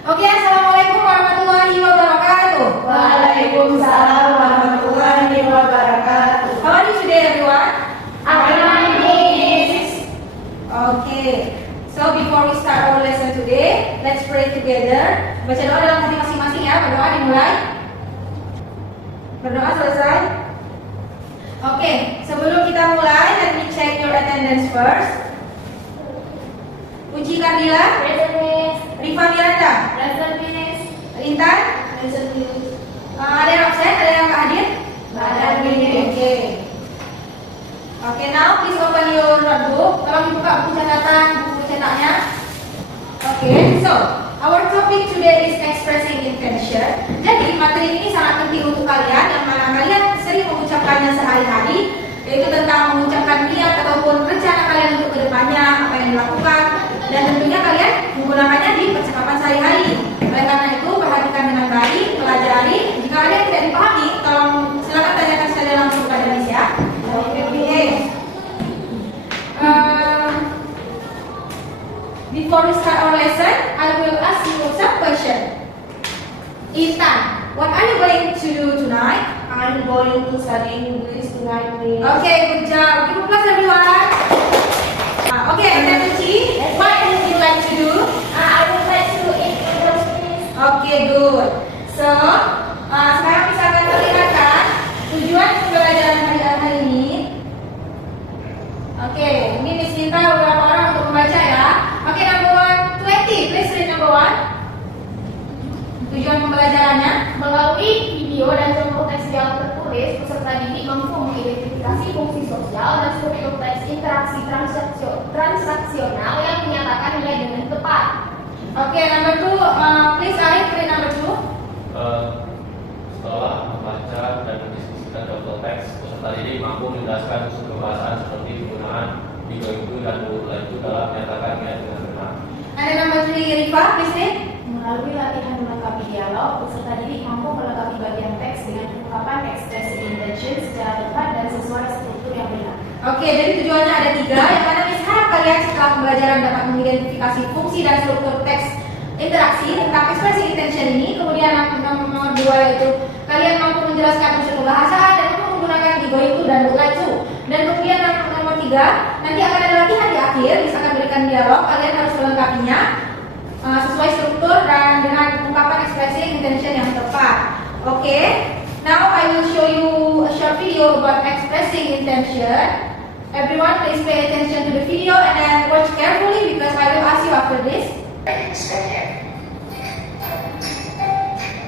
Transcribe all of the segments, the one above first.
Oke, assalamualaikum warahmatullahi wabarakatuh. Waalaikumsalam warahmatullahi wabarakatuh. How are you today, everyone? Okay. So before we start our lesson today, let's pray together. Baca doa dalam hati masing-masing ya. Berdoa dimulai. Berdoa selesai. Oke, sebelum kita mulai, let me check your attendance first. Uci Kardila, Rifa Miranda, Intan, ada yang absen, ada yang nggak hadir? Oke. Oke, now please open your notebook. Tolong dibuka buku catatan, buku cetaknya. Oke, so our topic today is expressing intention. Jadi materi ini sangat penting untuk kalian yang mana kalian sering mengucapkannya sehari-hari, yaitu tentang mengucapkan niat ataupun rencana kalian untuk kedepannya, apa yang dilakukan, dan tentunya kalian menggunakannya di percakapan sehari-hari. Oleh karena itu, perhatikan dengan baik, pelajari. Jika ada yang tidak dipahami, tolong silakan tanyakan secara langsung kepada Miss ya. Before we start our lesson, I will ask you some question. Intan, what are you going to do tonight? I'm going to study English tonight, please. Okay, good job. Give applause everyone. Okay, and then Uci, what would you like to do? I would like to eat noodles, please. Okay, good. So, sekarang misalkan perlihatkan tujuan pembelajaran hari ini. Oke, ini Miss minta beberapa orang untuk membaca ya. Oke, number 120, please read number 1. Tujuan pembelajarannya Melalui video dan contoh teks yang tertulis, peserta didik mampu mengidentifikasi fungsi sosial dan struktur teks interaksi transaksional yang menyatakan nilai dengan tepat. Oke, number 2, please Arif read number 2. Setelah membaca dan mendiskusikan contoh teks, peserta didik mampu menjelaskan unsur pembahasan seperti penggunaan video itu dan itu dalam menyatakan nilai dengan benar. And number 3, Rifa, please read. Melalui latihan melengkapi dialog, peserta didik mampu melengkapi bagian teks dengan ungkapan ekspresi intention secara tepat dan sesuai struktur yang benar. Oke, jadi tujuannya ada 3. Yang mana Miss harap kalian setelah pembelajaran dapat mengidentifikasi fungsi dan struktur teks interaksi tentang ekspresi intention ini. Kemudian nomor 2 yaitu kalian mampu menjelaskan unsur kebahasaan dan mampu menggunakan going to dan would like to. Dan kemudian nomor 3, nanti akan ada latihan di akhir, misalkan berikan dialog, kalian harus melengkapinya sesuai struktur dan dengan ungkapan ekspresi intention yang tepat. Oke, now I will show you a short video about expressing intention. Everyone please pay attention to the video and then watch carefully because I will ask you after this.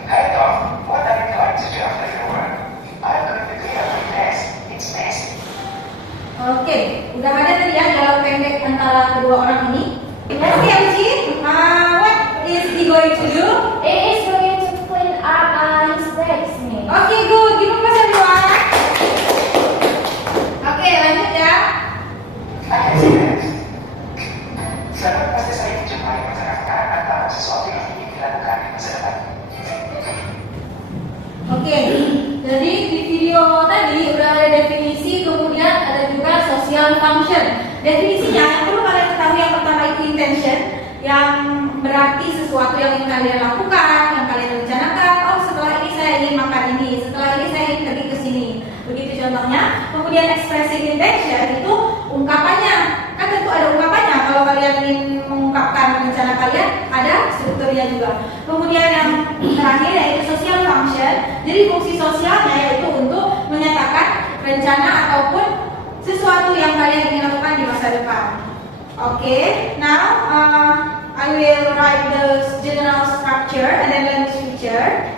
Hey Tom, what are you like to do after your work? I'm going to clean up my desk. It's messy. Oke, udah ada tadi ya dialog pendek antara kedua orang ini. Oke, Uci, what is he going to do? It is going to clean up his desk, Miss. Oke, good. Give applause everyone. Oke, lanjut ya. Selamat pasti saya dijumpai masyarakat atau sesuatu yang ingin dilakukan di masa depan. Oke, jadi di video tadi udah ada definisi, kemudian ada juga social function. Definisinya yang perlu kalian ketahui yang pertama itu intention, yang berarti sesuatu yang ingin kalian lakukan, yang kalian rencanakan. Oh, setelah ini saya ingin makan ini, setelah ini saya ingin pergi ke sini. Begitu contohnya. Kemudian expressing intention itu ungkapannya. Kan tentu ada ungkapannya. Kalau kalian ingin mengungkapkan rencana kalian, ada strukturnya juga. Kemudian yang terakhir yaitu social function. Jadi fungsi sosialnya yaitu untuk menyatakan rencana ataupun sesuatu yang kalian ingin lakukan di masa depan. Oke, now I will write the general structure and then language feature.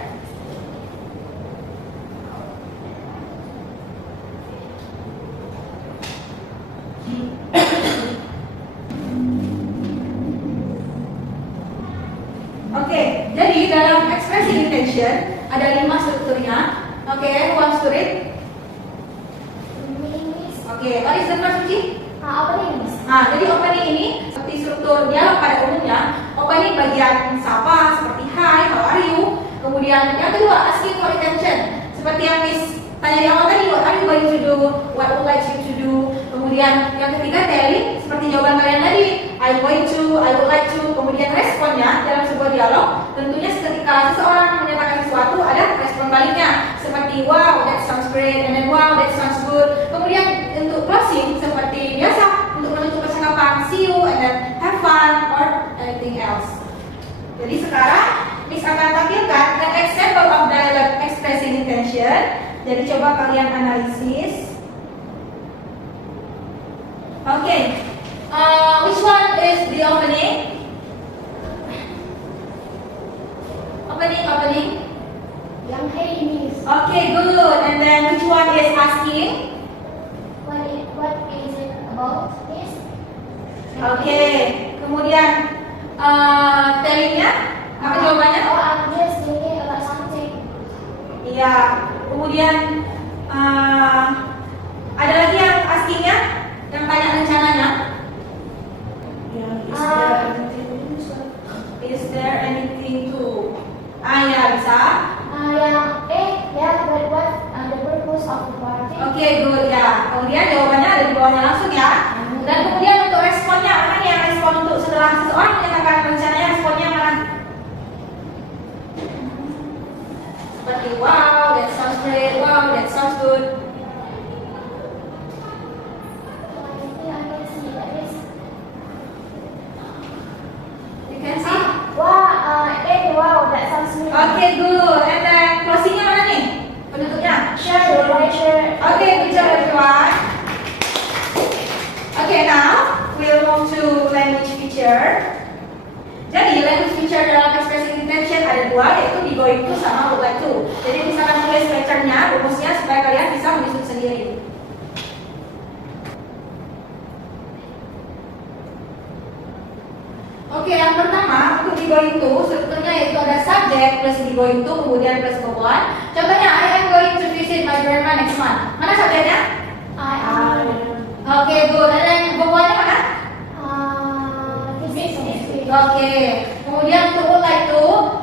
Oke, jadi dalam expressing intention ada 5 strukturnya. Oke, who wants to read? Oke, what is the first, Uci? Opening, Miss. Jadi opening ini seperti struktur dialog pada umumnya. Opening bagian sapa seperti hi, how are you? Kemudian yang kedua asking for attention. Seperti yang Miss tanya di awal tadi, what are you going to do? What would like you to do? Kemudian yang ketiga telling, seperti jawaban kalian tadi, I'm going to, I would like to. Kemudian responnya dalam sebuah dialog great, and then wow, that sounds good. Kemudian untuk closing seperti biasa untuk menutup percakapan, see you and then have fun or anything else. Jadi sekarang Miss akan tampilkan an example of dialogue expressing intention. Jadi coba kalian analisis. Okay, which one is the opening? Opening. Yang A ini. Okay, good. And then which one is asking? What is it about this? Okay. Kemudian tellingnya apa jawabannya? Oh, I'm just thinking about something. Iya. Kemudian ada lagi yang askingnya, yang tanya rencananya. Is there anything to? Ya bisa. Yang what the purpose of the party? Oke, good ya. Kemudian jawabannya ada di bawahnya langsung ya. Dan kemudian untuk responnya, mana nih yang respon untuk setelah seseorang menyatakan rencananya, responnya mana? Seperti wow, that sounds great, wow, that sounds good. I can see that is. You can see? Wow, that sounds good. Oke, good. And then closingnya mana nih? Penutupnya? Sure. Okay, good job everyone. Okay, now we'll move to language feature. Jadi language feature dalam expressing intention ada dua, yaitu be going to sama would like to. Jadi misalkan tulis patternnya, rumusnya supaya kalian bisa menyusun sendiri. Oke, yang pertama untuk be going to strukturnya yaitu ada subject plus be going to kemudian plus verb one. Contohnya, I am going to visit my grandma next month. Mana subjeknya? I am. Oke, good. Dan yang verb one-nya mana? This week. Oke. Kemudian untuk would like to,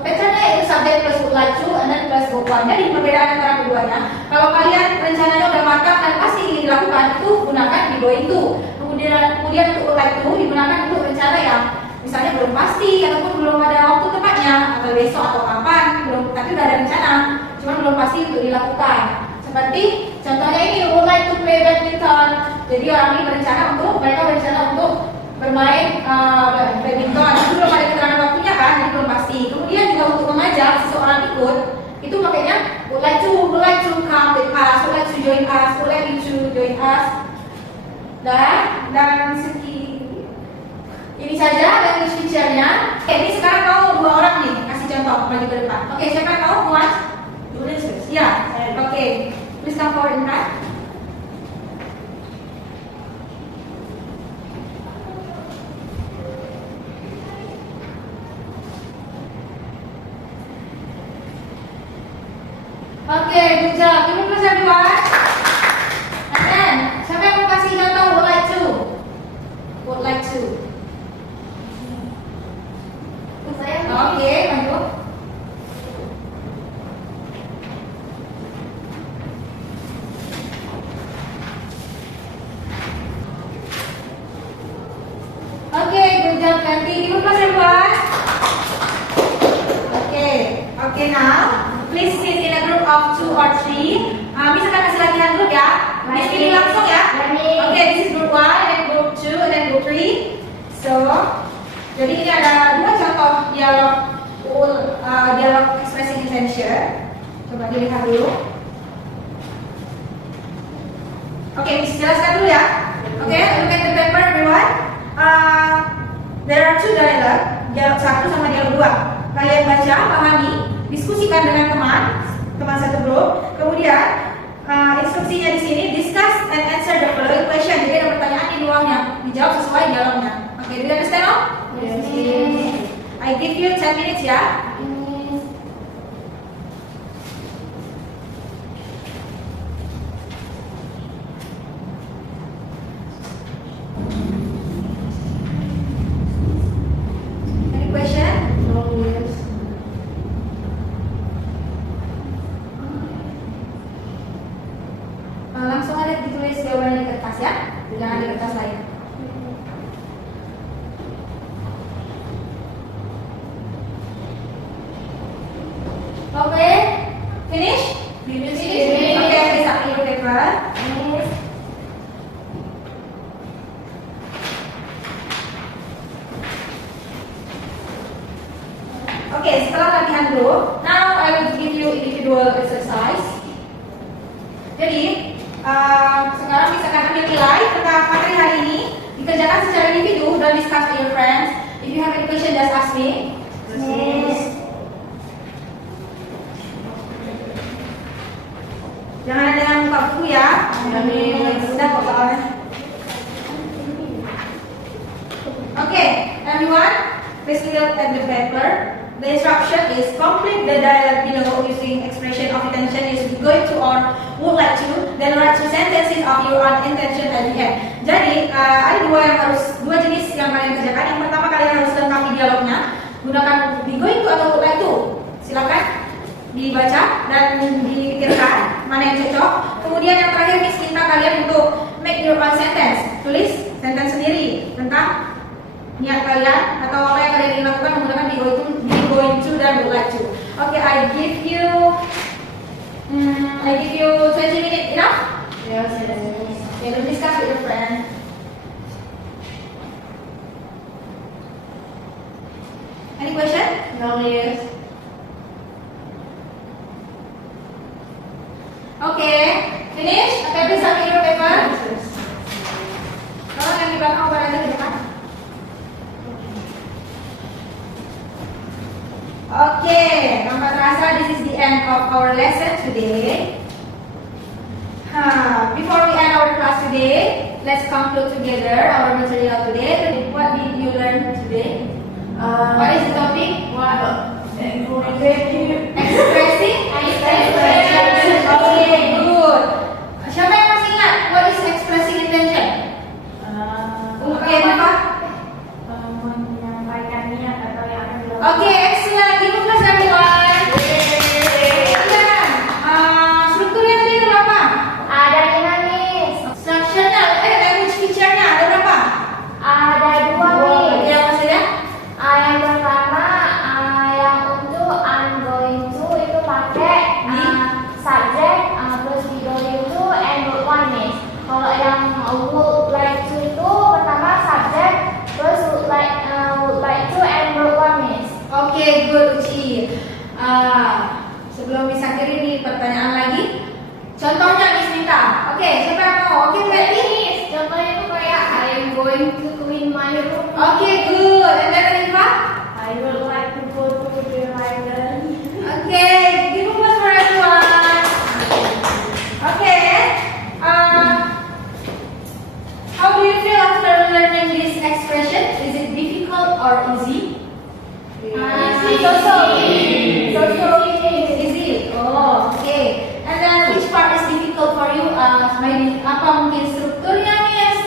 patternnya yaitu subject plus would like to, and then plus verb one. Jadi perbedaan antara keduanya. Kalau kalian rencananya udah matang dan pasti ingin dilakukan, itu gunakan be going to. Kemudian untuk would like to digunakan untuk rencana yang misalnya belum pasti ataupun belum ada waktu tepatnya atau besok atau kapan, tapi udah ada rencana, cuma belum pasti untuk dilakukan. Seperti contohnya ini would like to play badminton. Jadi orang ini mereka berencana untuk bermain badminton. Tapi belum ada keterangan waktunya kan, jadi belum pasti. Kemudian juga untuk mengajak seseorang ikut, itu makanya would like to come with us, would like to join us, would like you to join us. Dan ini saja language feature-nya. Oke, ini sekarang mau dua orang nih kasih contoh maju ke depan. Oke, siapa yang mau buat? Ya. Oke, please come forward in front. Oke, good job. Ini please everyone. And then, siapa yang mau kasih contoh would like to? Would like to. Oke, maju. Oke, good job Kanti. Give applause everyone. Okay, now please sit in a group of 2 or 3. Miss akan kasih latihan grup ya. Miss pilih langsung ya. Oke, this is group 1, and then group 2, and then group 3. So, jadi ini ada dua contoh dialog expressing intention. Coba dilihat dulu. Oke, Miss jelaskan dulu ya. Oke, look at the paper everyone. There are 2 dialog 1 sama dialog 2. Kalian baca, pahami, diskusikan dengan teman satu grup. Kemudian instruksinya di sini discuss and answer the following question. Jadi ada pertanyaan di bawahnya, dijawab sesuai dialognya. Oke, do you understand all? Yes. I give you 10 minutes ya. Any question? Langsung aja ditulis jawabannya di kertas ya, jangan di kertas lain. Oke, finish? paper. Miss. Oke, setelah latihan dulu, now I will give you individual exercise. Jadi, sekarang misalkan ambil nilai tentang materi hari ini, dikerjakan secara individu dan discuss with your friends. If you have any question, just ask me. Miss. Jangan ada yang buka buku ya. Sudah kok soalnya. Oke, everyone, please look at the paper. The instruction is complete the dialogue below using expression of intention is going to or would like to, then write two sentences of your own intention at the end. Jadi ada dua jenis yang kalian kerjakan. Yang pertama, kalian harus lengkapi dialognya gunakan be going to atau would like to. Silakan dibaca dan dipikirkan mana yang cocok. Kemudian yang terakhir, Miss minta kalian untuk make your own sentence. Tulis sentence sendiri tentang niat kalian atau apa yang kalian ingin lakukan menggunakan be going to dan would like to. Okay, I give you 20 minutes enough? Yes, yes. Okay, then discuss with your friend. Any question? No, miss. Okay, finish? Okay, please submit your paper. Kalau yang di belakang ubah aja ke depan. Okay, tanpa terasa, this is the end of our lesson today. Before we end our class today, let's conclude together our material today. What did you learn today? What is the topic? Expressing? Okay, good. Siapa yang masih ingat? What is expressing intention? Okay, Bapak. Menyampaikan niat atau yang akan dilakukan. Okay, excellent. Give a applause everyone. Excellent. Strukturnya tadi ada berapa? Ada 5, miss. Structure-nya, language feature-nya ada berapa? Ada 2, miss. Yang maksudnya? Yang pertama, yang untuk I'm going to itu pakai subject plus be going to and would want, miss. Kalau yang would like to itu pertama subject plus would like to and would want, miss. Okay, good, Uci. Sebelum Miss akhiri nih pertanyaan lagi. Contohnya Miss minta. Oke, siapa yang mau? Oke, ready? Miss, contohnya itu kayak I'm going to clean my room. Oke, good. And then Rifa? I would like to go to the library. Oke, give a applause for everyone. Oke. How do you feel after learning this expression? Is it difficult or easy? Easy. Oh, okay. And then which part is difficult for you? Maybe apa mungkin strukturnya, Miss?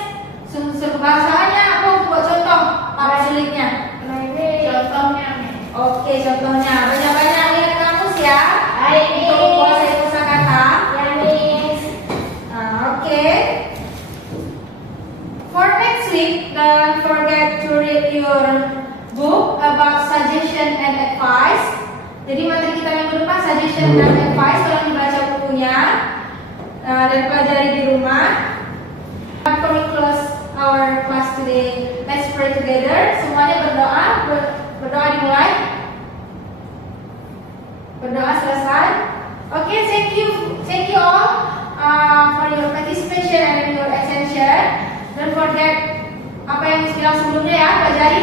Unsur bahasaannya apa? Buat contoh para sulitnya. Contohnya, miss. Oke, contohnya banyak-banyak lihat kamus ya. Baik, Untuk Miss. menguasai kosakata. Ya, miss. Oke. For next week, don't forget to read your book about suggestion and advice. Jadi materi kita minggu depan suggestion dan advice. Tolong dibaca bukunya dan pelajari di rumah. Before we close our class today, let's pray together. Semuanya berdoa. Berdoa dimulai. Berdoa selesai. Okay, thank you all for your participation and your attention. Don't forget apa yang Miss bilang sebelumnya ya, pelajari.